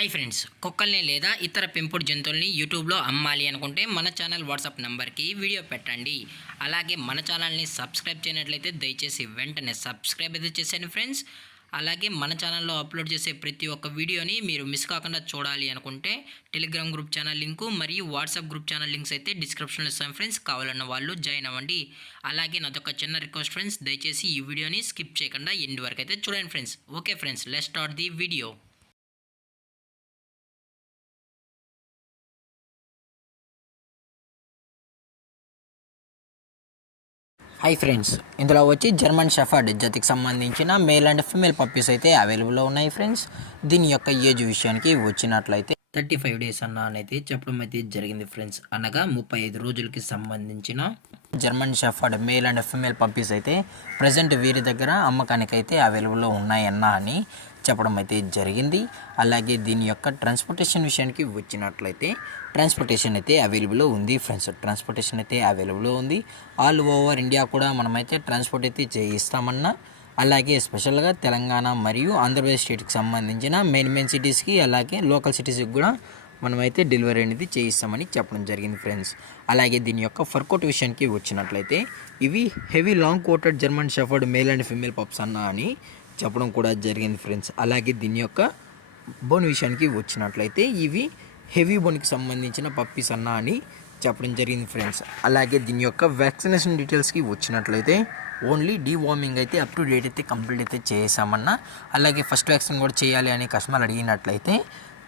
Hi friends, కుక్కల్ని లేదా ఇతర పెంపుడు జంతువుల్ని యూట్యూబ్లో అమ్మాలి అనుకుంటే మన ఛానల్ వాట్సాప్ నెంబర్కి వీడియో పెట్టండి. అలాగే మన ఛానల్ని సబ్స్క్రైబ్ చేయనట్లయితే దయచేసి వెంటనే సబ్స్క్రైబ్ అయితే చేసేయండి ఫ్రెండ్స్. అలాగే మన ఛానల్లో అప్లోడ్ చేసే ప్రతి ఒక్క వీడియోని మీరు మిస్ కాకుండా చూడాలి అనుకుంటే టెలిగ్రామ్ గ్రూప్ ఛానల్ లింకు మరియు వాట్సాప్ గ్రూప్ ఛానల్ లింక్స్ అయితే డిస్క్రిప్షన్లో ఇస్తాను ఫ్రెండ్స్. కావాలన్న వాళ్ళు జాయిన్ అవ్వండి. అలాగే నాదొక చిన్న రిక్వెస్ట్ ఫ్రెండ్స్, దయచేసి ఈ వీడియోని స్కిప్ చేయకుండా ఎండ్ వరకు అయితే చూడండి friends. Okay friends, let's start the video. Hi friends, ఇందులో వచ్చి జర్మన్ షెఫర్డ్ జతికి సంబంధించిన మేల్ అండ్ ఫీమేల్ పప్పీస్ అయితే అవైలబుల్లో ఉన్నాయి ఫ్రెండ్స్. దీని యొక్క ఏజ్ విషయానికి వచ్చినట్లయితే 35 డేస్ అనేది చెప్పడం అయితే జరిగింది ఫ్రెండ్స్. అనగా 35 రోజులకి సంబంధించిన German shepherd male and female puppies అయితే ప్రజెంట్ వీరి దగ్గర అమ్మకానికి అయితే అవైలబుల్లో ఉన్నాయన్నా అని చెప్పడం అయితే జరిగింది. అలాగే దీని యొక్క ట్రాన్స్పోర్టేషన్ విషయానికి వచ్చినట్లయితే ట్రాన్స్పోర్టేషన్ అయితే అవైలబుల్లో ఉంది ఫ్రెండ్స్. ట్రాన్స్పోర్టేషన్ అయితే అవైలబుల్లో ఉంది. ఆల్ ఓవర్ ఇండియా కూడా మనమైతే ట్రాన్స్పోర్ట్ అయితే చేయిస్తామన్నా. అలాగే స్పెషల్గా తెలంగాణ మరియు ఆంధ్రప్రదేశ్ స్టేట్కి సంబంధించిన మెయిన్ సిటీస్కి అలాగే లోకల్ సిటీస్కి కూడా మనమైతే డెలివరీ అనేది చేయిస్తామని చెప్పడం జరిగింది ఫ్రెండ్స్. అలాగే దీని యొక్క ఫర్ కోట్ విషయానికి వచ్చినట్లయితే ఇవి heavy long coated German shepherd male and female pups అన్న అని చెప్పడం కూడా జరిగింది ఫ్రెండ్స్. అలాగే దీని యొక్క బోన్ విషయానికి వచ్చినట్లయితే ఇవి హెవీ బోన్కి సంబంధించిన పప్పీస్ అన్న అని చెప్పడం జరిగింది ఫ్రెండ్స్. అలాగే దీని యొక్క వ్యాక్సినేషన్ డీటెయిల్స్కి వచ్చినట్లయితే ఓన్లీ డీవార్మింగ్ అయితే అప్ టు డేట్ అయితే కంప్లీట్ అయితే చేసామన్నా. అలాగే ఫస్ట్ వ్యాక్సిన్ కూడా చేయాలి అని కస్టమర్ అడిగినట్లయితే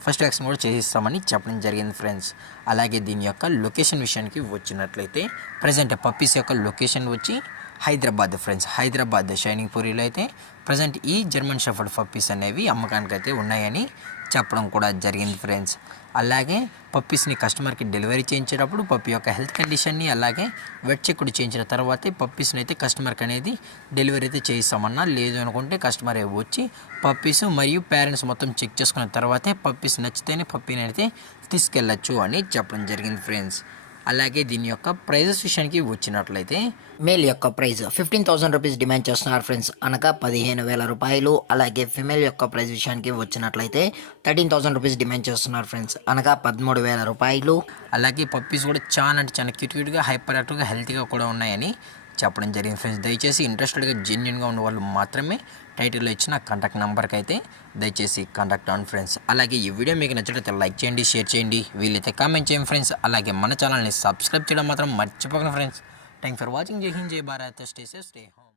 ఫస్ట్ వ్యాక్సిన్ కూడా చేయిస్తామని చెప్పడం జరిగింది ఫ్రెండ్స్. అలాగే దీని యొక్క లొకేషన్ విషయానికి వచ్చినట్లయితే ప్రజెంట్ పప్పీస్ యొక్క లొకేషన్ వచ్చి హైదరాబాద్ ఫ్రెండ్స్. హైదరాబాద్ షైనింగ్ పూరిలో అయితే ప్రజెంట్ ఈ జర్మన్ షెఫర్డ్ పప్పీస్ అనేవి అమ్మకానికి అయితే ఉన్నాయని చెప్పడం కూడా జరిగింది ఫ్రెండ్స్. అలాగే పప్పీస్ని కస్టమర్కి డెలివరీ చేయించేటప్పుడు పప్పీ యొక్క హెల్త్ కండిషన్ని అలాగే వెట్ చెక్ చేయించిన తర్వాతే పప్పీస్ని అయితే కస్టమర్కి అనేది డెలివరీ అయితే చేయిస్తామన్నా. లేదు అనుకుంటే కస్టమర్ వచ్చి పప్పీస్ మరియు పేరెంట్స్ మొత్తం చెక్ చేసుకున్న తర్వాతే పప్పీస్ నచ్చితేనే పప్పీని అయితే తీసుకెళ్ళచ్చు అని చెప్పడం జరిగింది ఫ్రెండ్స్. అలాగే దీని యొక్క ప్రైజెస్ విషయానికి వచ్చినట్లయితే మేల్ యొక్క ప్రైస్ 15,000 రూపీస్ డిమాండ్ చేస్తున్నారు ఫ్రెండ్స్, అనగా 15,000 రూపాయలు. అలాగే ఫిమేల్ యొక్క ప్రైస్ విషయానికి వచ్చినట్లయితే 13,000 రూపీస్ డిమాండ్ చేస్తున్నారు ఫ్రెండ్స్, అనగా 13,000 రూపాయలు. అలాగే పప్పీస్ కూడా చాలా క్యూట్గా హైపర్ యాక్టివ్గా హెల్తీగా కూడా ఉన్నాయని చెప్పడం జరిగింది ఫ్రెండ్స్. దయచేసి ఇంట్రెస్టెడ్గా జెన్యున్గా ఉన్న వాళ్ళు మాత్రమే టైటిల్లో ఇచ్చిన కాంటాక్ట్ నెంబర్కి అయితే దయచేసి కాంటాక్ట్ అవ్వండి ఫ్రెండ్స్. అలాగే ఈ వీడియో మీకు నచ్చినట్లయితే లైక్ చేయండి, షేర్ చేయండి, వీలైతే కామెంట్ చేయండి ఫ్రెండ్స్. అలాగే మన ఛానల్ని సబ్స్క్రైబ్ చేయడం మాత్రం మర్చిపోకండి ఫ్రెండ్స్. Thank for watching. జై హింద్, జై Bharat, stay safe, stay home.